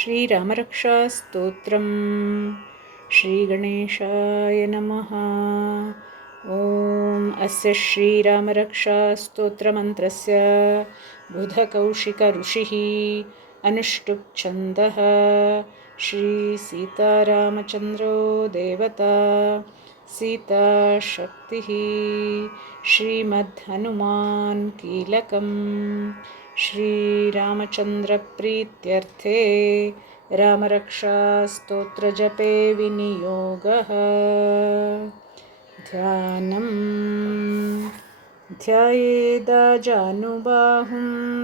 श्रीरामरक्षास्तोत्रम्। श्रीगणेशाय नमः। ॐ अस्य श्रीरामरक्षास्तोत्रमन्त्रस्य बुधकौशिकऋषिः अनुष्टुप् छन्दः। श्रीसीतारामचन्द्रो देवता सीताशक्तिः। श्रीमद्हनुमान् कीलकम्। श्रीरामचन्द्रप्रीत्यर्थे रामरक्षास्तोत्रजपे विनियोगः। ध्यानम्। ध्यायेदाजानुबाहुं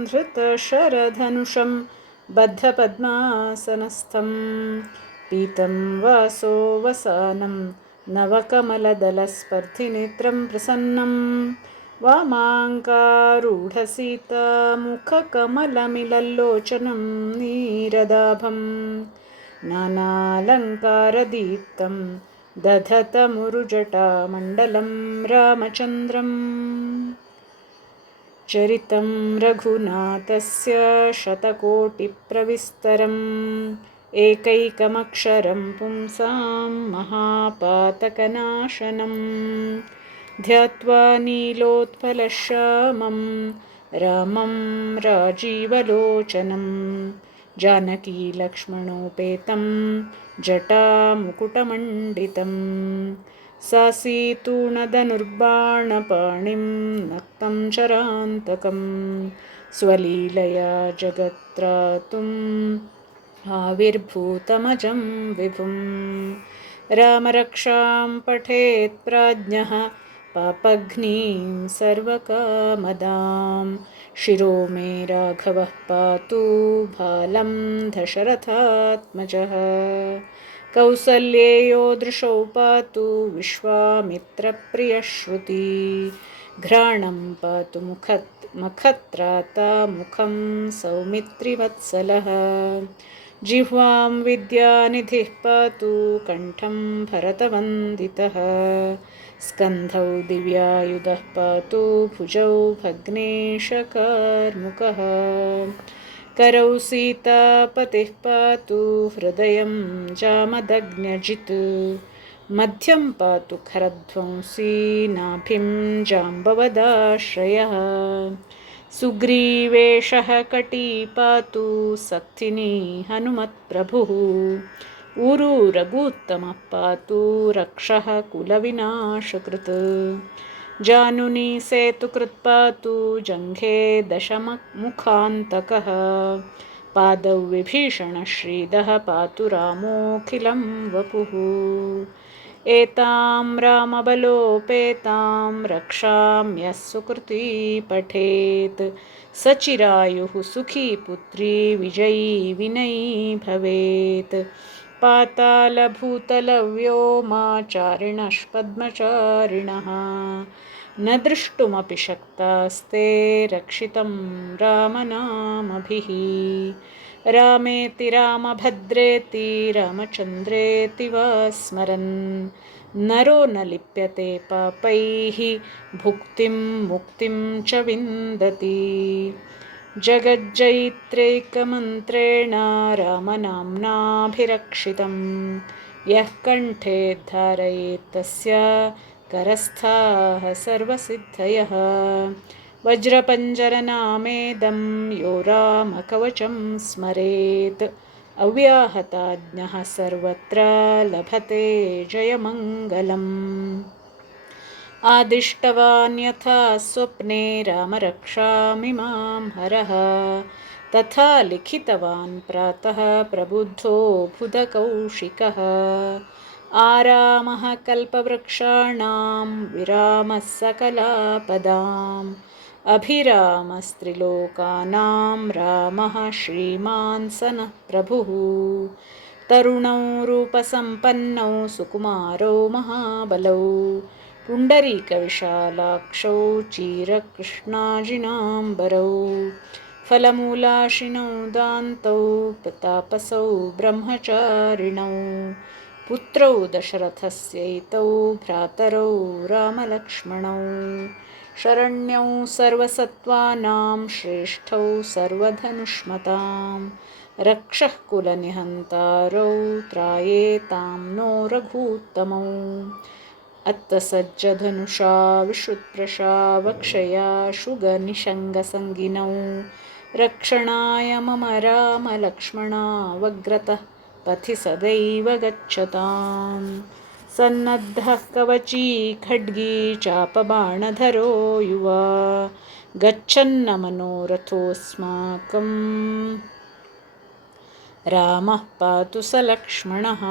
धृतशरधनुषं बद्धपद्मासनस्थं पीतं वासो वसानं नवकमलदलस्पर्धिनेत्रं प्रसन्नं वामाङ्कारूढसीतामुखकमलमिलल्लोचनं नीरदाभं नानालङ्कारदीप्तं दधतमुरुजटामण्डलं रामचन्द्रम्। चरितं रघुनाथस्य शतकोटिप्रविस्तरम् एकैकमक्षरं पुंसां महापातकनाशनम् ध्यात्वा नीलोत्पलश्यामं रामं राजीवलोचनं जानकीलक्ष्मणोपेतं जटामुकुटमण्डितं सासीतूणधनुर्बाणपाणिं नक्तं चरान्तकं स्वलीलया जगत्त्रातुम् आविर्भूतमजं विभुं। रामरक्षां पठेत् प्राज्ञः पापघ्नीं सर्वकामदां शिरो मे राघवः पातु भालं दशरथात्मजः कौसल्येयो दृशौ पातु विश्वामित्रप्रियश्रुती घ्राणं पातु मुखत्राता मुखं सौमित्रिवत्सलः जिह्वां विद्यानिधिः पातु कण्ठं भरतवन्दितः स्कन्धौ दिव्यायुधः पातु भुजौ भग्नेशकार्मुकः करौ सीतापतिः पातु हृदयं जामदग्न्यजित् मध्यं पातु खरध्वंसी नाभिं जाम्बवदाश्रयः सुग्रीवेशः कटी पातु सक्थिनी हनुमत्प्रभुः ऊरू रघूत्तमः पातु रक्षः कुलविनाशकृत् जानुनी सेतुकृत् पातु जङ्घे दशमुखान्तकः पादौ विभीषणश्रीदः पातु रामोऽखिलं वपुः एतां रामबलोपेतां रक्षां यः सुकृती पठेत् सचिरायुः सुखी पुत्री विजयी विनयी भवेत् पातालभूतलव्योमाचारिणः न द्रष्टुमपि शक्तास्ते रक्षितं रामनामभिः रामेति रामभद्रेति रामचन्द्रेति वा स्मरन् नरो न लिप्यते पापैः भुक्तिं मुक्तिं च विन्दति जगज्जयित्रैकमन्त्रेण रामनाम्नाभिरक्षितं यः कण्ठे धारयेत् तस्य करस्थाः सर्वसिद्धयः वज्रपञ्जरनामेदं यो रामकवचं स्मरेत् अव्याहताज्ञः सर्वत्र लभते जयमङ्गलम् आदिष्टवान् यथा स्वप्ने रामरक्षामिमां हरः तथा लिखितवान् प्रातः प्रबुद्धो बुधकौशिकः आरामः कल्पवृक्षाणां विरामः सकलापदाम् अभिरामस्त्रिलोकानां रामः श्रीमान् सनः प्रभुः तरुणौ रूपसम्पन्नौ सुकुमारौ महाबलौ पुण्डरीकविशालाक्षौ चीरकृष्णाजिनाम्बरौ फलमूलाशिनौ दान्तौ प्रतापसौ ब्रह्मचारिणौ पुत्रौ दशरथस्यैतौ भ्रातरौ रामलक्ष्मणौ शरण्यौ सर्वसत्त्वानां श्रेष्ठौ सर्वधनुष्मतां रक्षः कुलनिहन्तारौ त्रायेतां नो रघूत्तमौ। अत्तसज्जधनुषा विश्रुतप्रशा वक्षया शुगनिषङ्गसङ्गिनौ रक्षणाय मम रामलक्ष्मणावग्रतः पथि सदैव गच्छताम्। सन्नद्धः कवची खड्गी चापबाणधरो युवा गच्छन्न मनोरथोऽस्माकम् रामः पातु स लक्ष्मणः।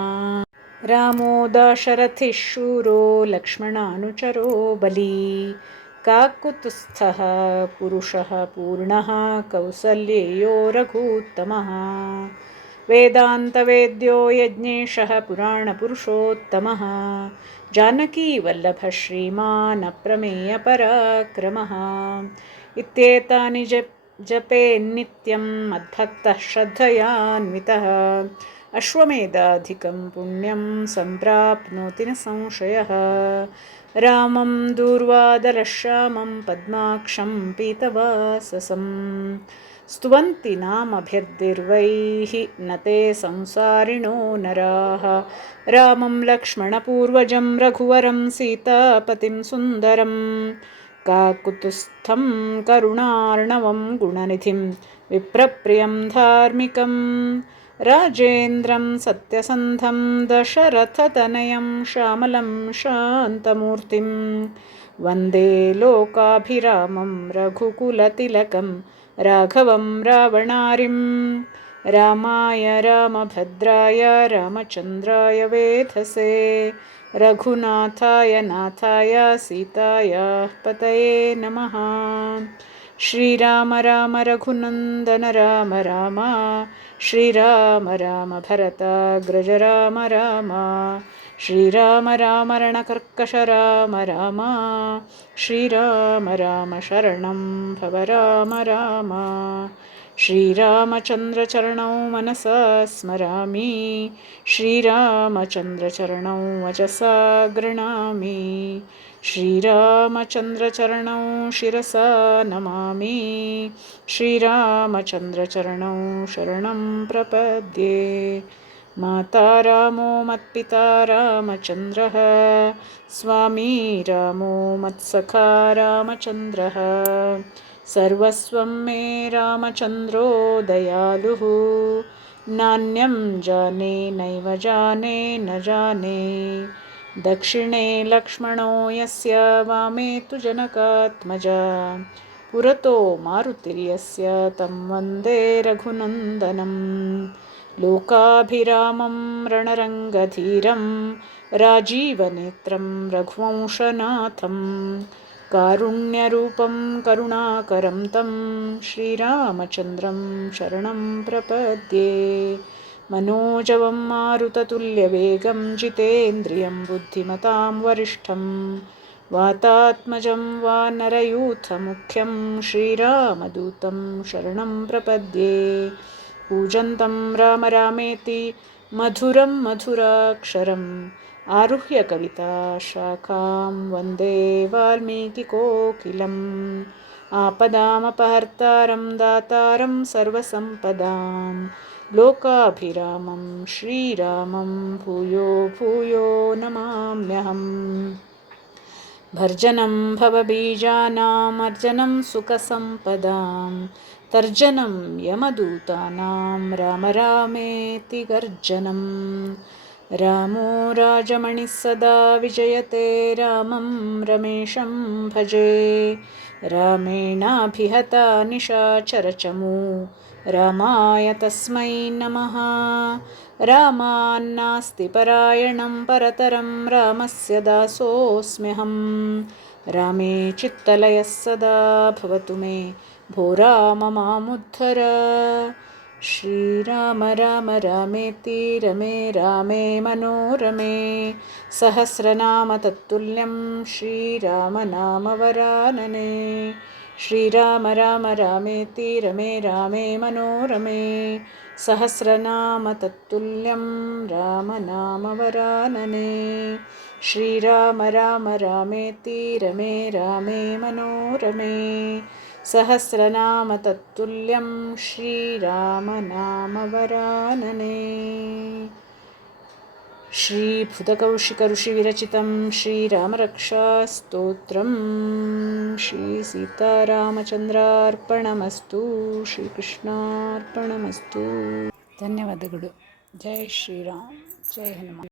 रामो दाशरथिः शूरो लक्ष्मणानुचरो बली काकुत्स्थः पुरुषः पूर्णः कौसल्येयो रघूत्तमः। वेदान्तवेद्यो यज्ञेशः पुराणपुरुषोत्तमः जानकीवल्लभः श्रीमान् अप्रमेयपराक्रमः। इत्येतानि जपेन्नित्यं मद्भक्तः श्रद्धयान्वितः अश्वमेधाधिकं पुण्यं सम्प्राप्नोति न संशयः। रामं दूर्वादलश्यामं पद्माक्षं पीतवाससं स्तुवन्ति नामभिर्दिर्वैः न ते संसारिणो नराः। रामं लक्ष्मणपूर्वजं रघुवरं सीतापतिं सुन्दरं काकुत्स्थं करुणार्णवं गुणनिधिं विप्रप्रियं धार्मिकं राजेन्द्रं सत्यसन्धं दशरथतनयं श्यामलं शान्तमूर्तिं वन्दे लोकाभिरामं रघुकुलतिलकं राघवं रावणारिं। रामाय रामभद्राय रामचन्द्राय वेधसे रघुनाथाय नाथाय सीतायाः पतये नमः। श्रीराम राम रघुनन्दन राम राम श्रीराम राम भरताग्रज राम राम श्रीराम राम रणकर्कश राम राम श्रीराम राम शरणं भव राम राम। श्रीरामचन्द्रचरणौ मनसा स्मरामि श्रीरामचन्द्रचरणौ वचसा गृह्णामि श्रीरामचन्द्रचरणौ शिरसा नमामि श्रीरामचन्द्रचरणौ शरणं प्रपद्ये। माता रामो मत्पिता रामचन्द्रः स्वामी रामो मत्सखा रामचन्द्रः सर्वस्वं मे रामचन्द्रो दयालुः नान्यं जाने नैव जाने न जाने। दक्षिणे लक्ष्मणो यस्य वामे तु जनकात्मजा पुरतो मारुतिर्यस्य तं वन्दे रघुनन्दनं। लोकाभिरामं रणरङ्गधीरं राजीवनेत्रं रघुवंशनाथं कारुण्यरूपं करुणाकरं तं श्रीरामचन्द्रं शरणं प्रपद्ये। मनोजवं मारुततुल्यवेगं जितेन्द्रियं बुद्धिमतां वरिष्ठं वातात्मजं वानरयूथमुख्यं श्रीरामदूतं शरणं प्रपद्ये। कूजन्तं राम रामेति मधुरं मधुराक्षरम् आरुह्य कविताशाखां वन्दे वाल्मीकिकोकिलम्। आपदामपहर्तारं दातारं सर्वसम्पदां लोकाभिरामं श्रीरामं भूयो भूयो नमाम्यहम्। भर्जनं भवबीजानाम् अर्जनं सुखसम्पदां तर्जनं यमदूतानां राम रामेति गर्जनं। रामो राजमणिः सदा विजयते रामं रमेशं भजे। रामेणाभिहता निशाचरचमू रामाय तस्मै नमः। रामान्नास्ति परायणं परतरं रामस्य दासोऽस्म्यहं। रामे चित्तलयः सदा भवतु मे भो राम मामुद्धर। श्रीराम राम रामेति रमे रामे मनोरमे सहस्रनाम तत्तुल्यं श्रीरामनामवरानने। श्रीराम राम रामेति रमे रामे मनोरमे सहस्रनाम तत्तुल्यं रामनामवरानने। श्रीराम राम रामेति रमे रामे मनोरमे सहस्रनाम तत्तुल्यं श्रीरामनामवरानने। श्रीभूतकौशिकऋषिविरचितं श्रीरामरक्षास्तोत्रं श्रीसीतारामचन्द्रार्पणमस्तु। ಶ್ರೀಕೃಷ್ಣಾರ್ಪಣಮಸ್ತು. ಧನ್ಯವಾದಗಳು. ಜೈ ಶ್ರೀರಾಮ್, ಜೈ ಹನುಮಾನ್.